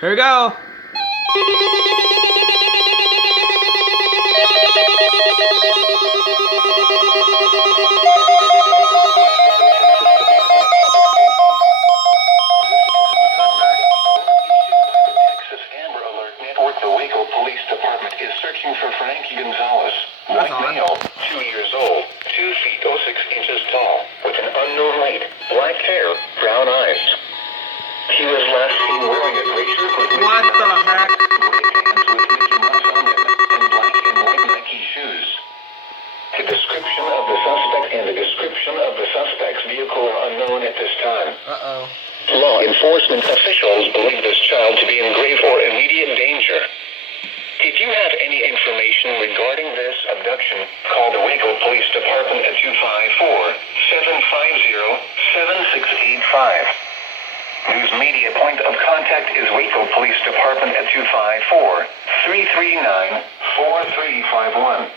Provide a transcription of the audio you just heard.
Here we go. The Waco Police Department is searching for Frankie Gonzalez, white male, 2 years old, 2 feet 06 inches tall, with an unknown weight, black hair, brown eyes. He was last seen wearing a gray shirt with Mickey What the Mouse, heck? gray pants with Mickey Mouse on them, and black and white Nike shoes. The description of the suspect and the description of the suspect's vehicle are unknown at this time. Law enforcement officials believe this child to be in grave or immediate danger. If you have any information regarding this abduction, call the Waco Police Department at 254-750-7685. News media point of contact is Waco Police Department at 254-339-4351.